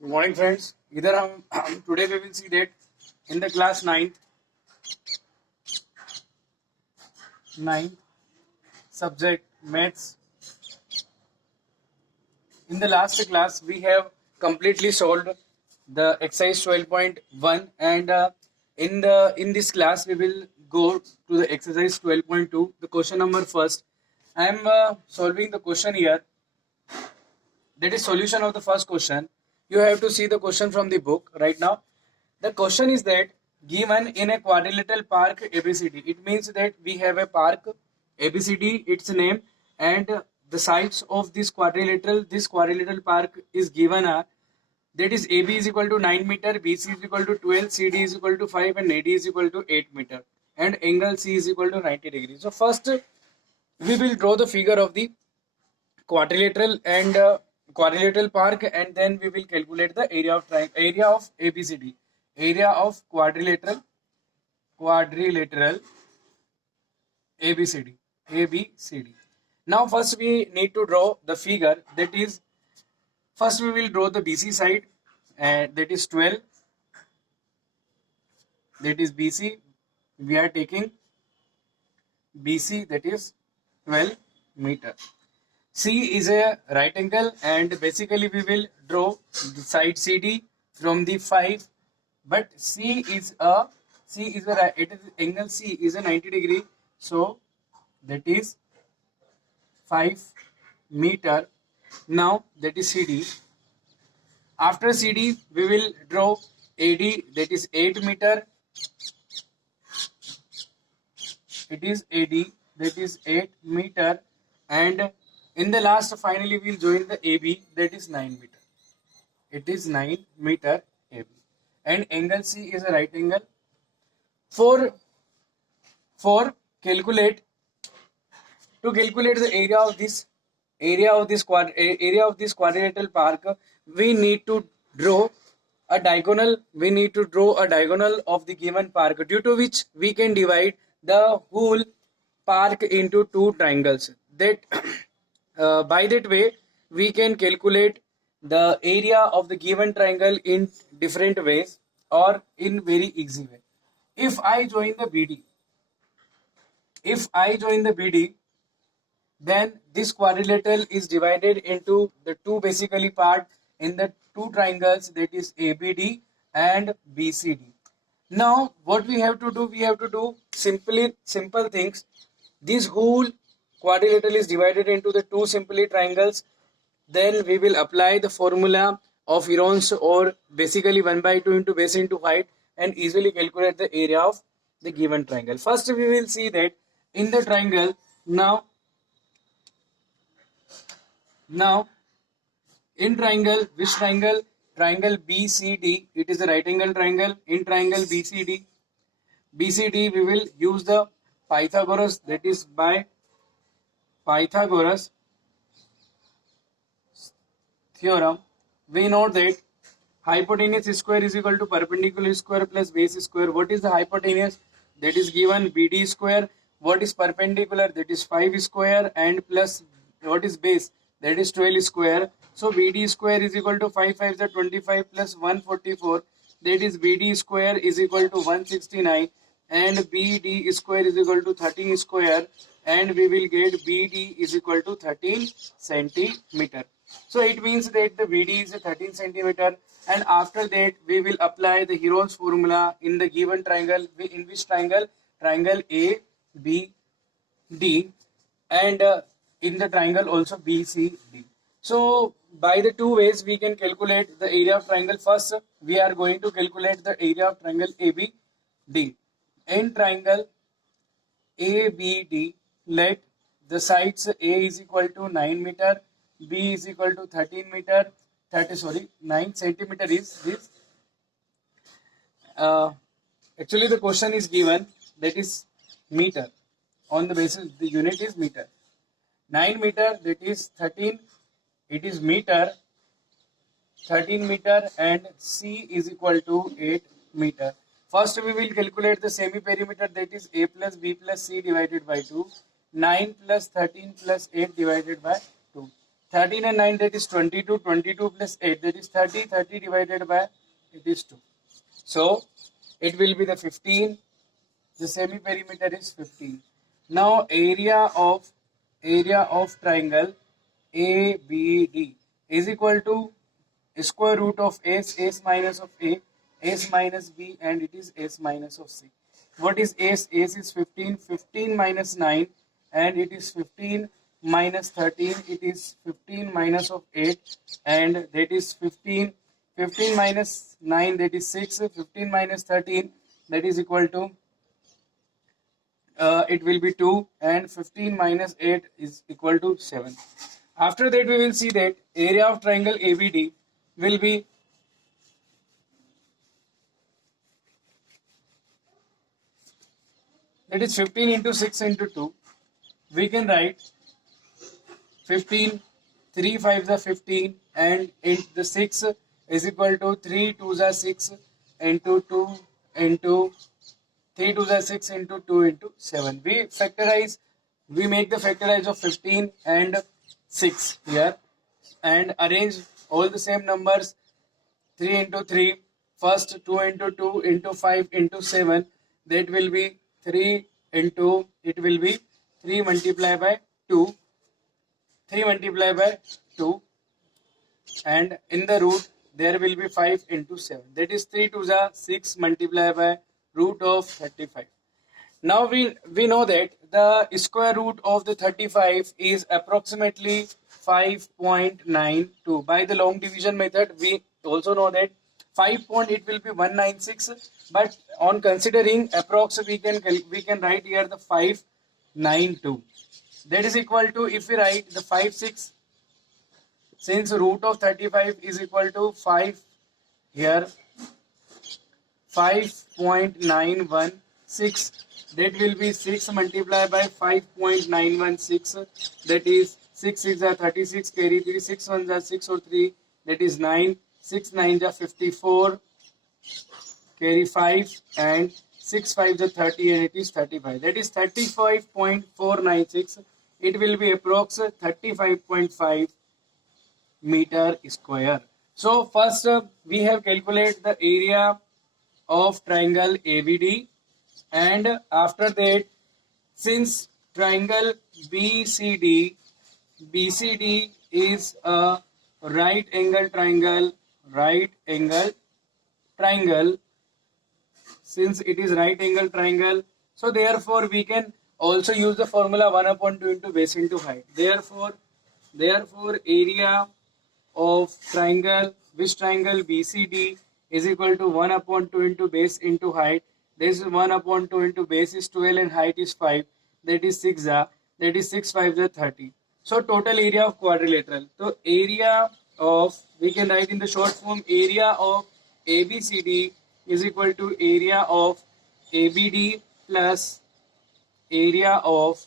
Good morning, friends. Either today we will see that in the class ninth subject maths. In the last class, we have completely solved the exercise 12.1, and in this class we will go to the exercise 12.2. The question number first. I am solving the question here. That is solution of the first question. You have to see the question from the book right now. The question is that given in a quadrilateral park ABCD, it means that we have a park ABCD, its name, and the sides of this quadrilateral park is given are, that is AB is equal to 9 meter, BC is equal to 12, CD is equal to 5, and AD is equal to 8 meter, and angle C is equal to 90 degrees. So first we will draw the figure of the quadrilateral park, and then we will calculate the area of ABCD, area of quadrilateral ABCD. Now first we need to draw the figure. That is, first we will draw the BC side, and that is 12. That is BC. We are taking BC, that is 12 meter. C is a right angle, and basically we will draw the side CD from the 5, but angle C is a 90 degree, so that is 5 meter. Now that is CD. After CD we will draw AD, that is 8 meter. It is AD, that is 8 meter, and in the last finally we will join the AB, that is 9 meter. It is 9 meter AB, and angle C is a right angle. For calculate the area of this quadrilateral park, we need to draw a diagonal. We need to draw a diagonal of the given park, due to which we can divide the whole park into two triangles. That by that way we can calculate the area of the given triangle in different ways or in very easy way. If I join the BD, then this quadrilateral is divided into the two basically part in the two triangles, that is ABD and BCD. Now what we have to do, simple things. This whole quadrilateral is divided into the two simply triangles. Then we will apply the formula of Heron's, or basically 1 by 2 into base into height, and easily calculate the area of the given triangle. First we will see that in the triangle, now in triangle, which triangle? Triangle BCD. It is a right angle triangle. In triangle BCD we will use the Pythagoras, that is by Pythagoras theorem. We know that hypotenuse square is equal to perpendicular square plus base square. What is the hypotenuse? That is given BD square. What is perpendicular? That is 5 square, and plus what is base? That is 12 square. So BD square is equal to 5 5 is 25 plus 144. That is BD square is equal to 169, and BD square is equal to 13 square, and we will get BD is equal to 13 centimeter. So it means that the BD is a 13 centimeter, and after that we will apply the Heron's formula in the given triangle. In which triangle? Triangle ABD, and in the triangle also BCD. So by the two ways we can calculate the area of triangle. First we are going to calculate the area of triangle ABD. In triangle ABD, let the sides A is equal to 9 meter, B is equal to 13 meter, 9 centimeter is this. Actually the question is given, that is meter. On the basis the unit is meter. 9 meter, that is 13, it is meter, 13 meter, and C is equal to 8 meter. First we will calculate the semi-perimeter, that is A plus B plus C divided by 2. 9 plus 13 plus 8 divided by 2. 13 and 9, that is 22. 22 plus 8, that is 30. 30 divided by, it is 2. So it will be the 15. The semi perimeter is 15. Now area of triangle ABD is equal to square root of S minus of A, S minus B, and it is S minus of C. What is S? S is 15. 15 minus 9, and it is 15 minus 13. It is 15 minus of 8, and that is 15. 15 minus 9, that is 6. 15 minus 13, that is equal to it will be 2, and 15 minus 8 is equal to 7. After that we will see that area of triangle ABD will be that is 15 into 6 into 2. We can write 15, 3 5s are 15, and the 6 is equal to 3 2s are 6 into 2 into 3 2s are 6 into 2 into 7. We make the factorize of 15 and 6 here, and arrange all the same numbers 3 into 3. First 2 into 2 into 5 into 7, that will be 3 into, it will be 3 multiplied by 2. 3 multiplied by 2, and in the root there will be 5 into 7, that is 3 2s are 6 multiplied by root of 35. Now we know that the square root of the 35 is approximately 5.92. By the long division method, we also know that 5 point, it will be 196, but on considering approx, we can write here the 592. That is equal to, if we write the 5 6, since root of 35 is equal to 5 here, 5.916, that will be 6 multiplied by 5.916, that is 6 6 are 36, carry 3, 6 1s are 6 or 3, that is 9, 6 9s are 54, carry 5, and 6 5s are 30, and it is 35, that is 35.496. It will be approx 35.5 meter square. So first we have calculated the area of triangle ABD, and after that, since triangle BCD is a right angle triangle, since it is right angle triangle, so therefore we can also use the formula 1 upon 2 into base into height. Therefore area of triangle, which triangle BCD, is equal to 1 upon 2 into base into height. This is 1 upon 2 into base is 12 and height is 5, that is 6, that is 6 5 is 30. So total area of quadrilateral. So area of, we can write in the short form, area of ABCD is equal to area of ABD plus area of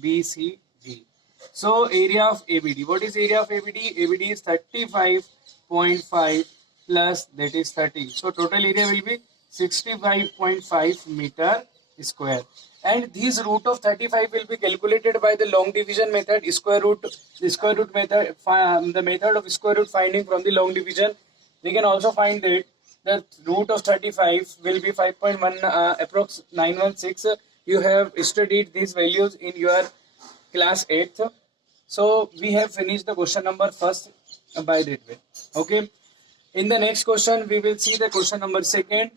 BCD. So area of ABD. What is area of ABD? ABD is 35.5 plus, that is 30. So total area will be 65.5 meter square. And this root of 35 will be calculated by the long division method, the square root method, the method of square root finding from the long division. We can also find that the root of 35 will be 5.1 approx 916. You have studied these values in your class 8th. So we have finished the question number first by that way. Okay. In the next question, we will see the question number second.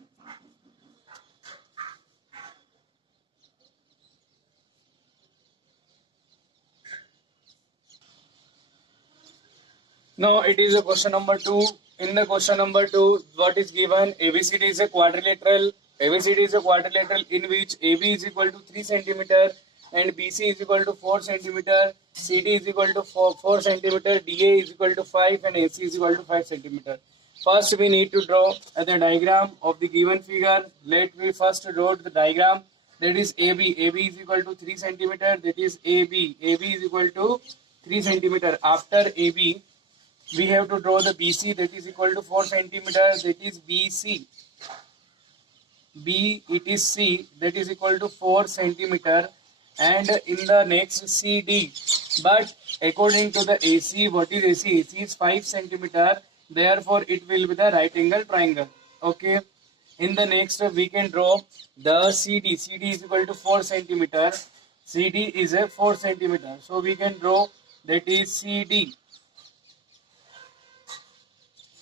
Now it is a question number 2. In the question number 2, what is given? ABCD is a quadrilateral. ABCD is a quadrilateral in which AB is equal to 3 centimeter and BC is equal to 4 centimeter, CD is equal to 4 centimeter, DA is equal to 5, and AC is equal to 5 centimeter. First, we need to draw the diagram of the given figure. Let me first draw the diagram. That is AB. AB is equal to 3 centimeter. That is AB. AB is equal to 3 centimeter. After AB, we have to draw the BC, that is equal to 4 centimeter, that is BC. B, it is C, that is equal to 4 centimeter. and in the next CD. But according to the AC, what is AC? AC is 5 centimeter. Therefore, it will be the right angle triangle. Okay. In the next, we can draw the CD. CD is equal to 4 centimeter. CD is a 4 centimeter. So we can draw that is CD.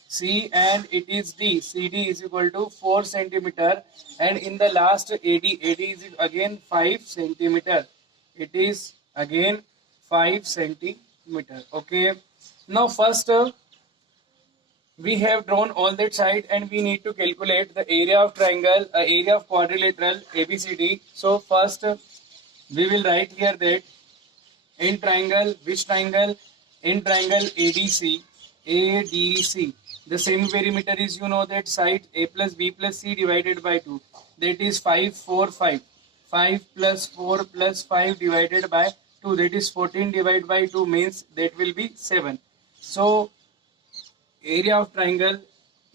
C and it is D. CD is equal to 4 centimeter, and in the last AD, AD is again 5 centimeter. It is again 5 centimeter. Okay. Now first we have drawn all that side and we need to calculate the area of triangle, area of quadrilateral ABCD. So first we will write here that in triangle, which triangle? In triangle ADC, ADC. The semi perimeter is, you know, that side A plus B plus C divided by 2. That is 5, 4, 5. 5 plus 4 plus 5 divided by 2. That is 14 divided by 2 means that will be 7. So area of triangle,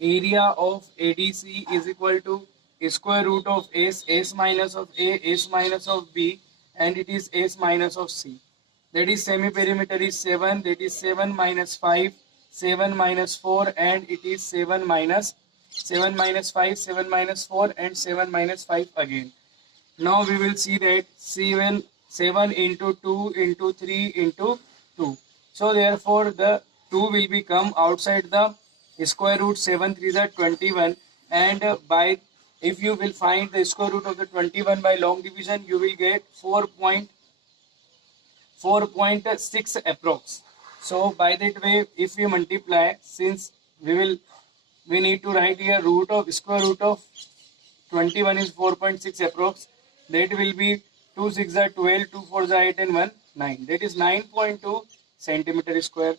area of ADC is equal to square root of S, S minus of A, S minus of B, and it is S minus of C. That is semi perimeter is 7, that is 7 minus 5, 7 minus 4, and it is 7 minus 5, 7 minus 4, and 7 minus 5 again. Now we will see that 7 into 2 into 3 into 2. So therefore the 2 will become outside the square root. 7 3 is 21, and by if you will find the square root of the 21 by long division, you will get 4.6 approx. So by that way, if we multiply, since we need to write here square root of 21 is 4.6 approx. That will be 2 6 are 12, 2 4 are 8, and 1 9. That is 9.2 centimeter square.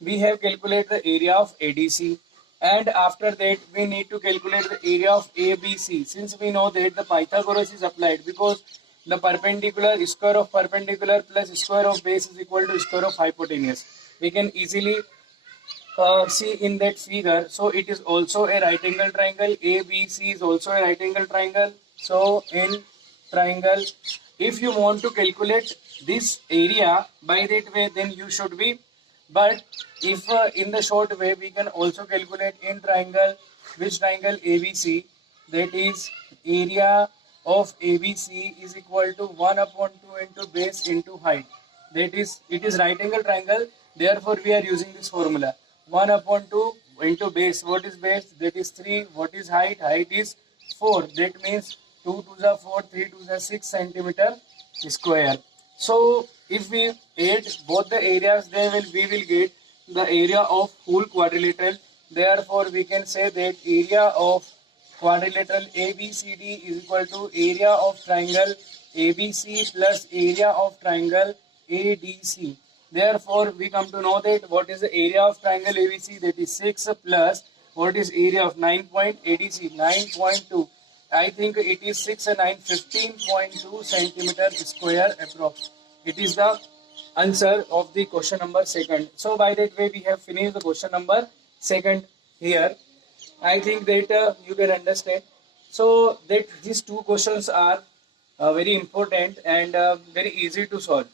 We have calculated the area of ADC, and after that we need to calculate the area of ABC. Since we know that the Pythagoras is applied, because the perpendicular, square of perpendicular plus square of base is equal to square of hypotenuse. We can easily see in that figure. So it is also a right angle triangle. ABC is also a right angle triangle. So in triangle, if you want to calculate this area by that way, then you should be. But if in the short way, we can also calculate in triangle, which triangle ABC, that is area of ABC is equal to 1 upon 2 into base into height. That is, it is right angle triangle. Therefore, we are using this formula. 1 upon 2 into base. What is base? That is 3. What is height? Height is 4. That means 2 2 is 4, 3 2 is 6 centimeter square. So if we add both the areas, then we will get the area of whole quadrilateral. Therefore, we can say that area of quadrilateral ABCD is equal to area of triangle ABC plus area of triangle ADC. Therefore, we come to know that what is the area of triangle ABC, that is 6 plus what is area of 9.ADC, 9.2. I think it is 6 and 9, 15.2 centimeter square approx. It is the answer of the question number 2nd. So by that way, we have finished the question number 2nd here. I think that you can understand. So that these two questions are very important and very easy to solve.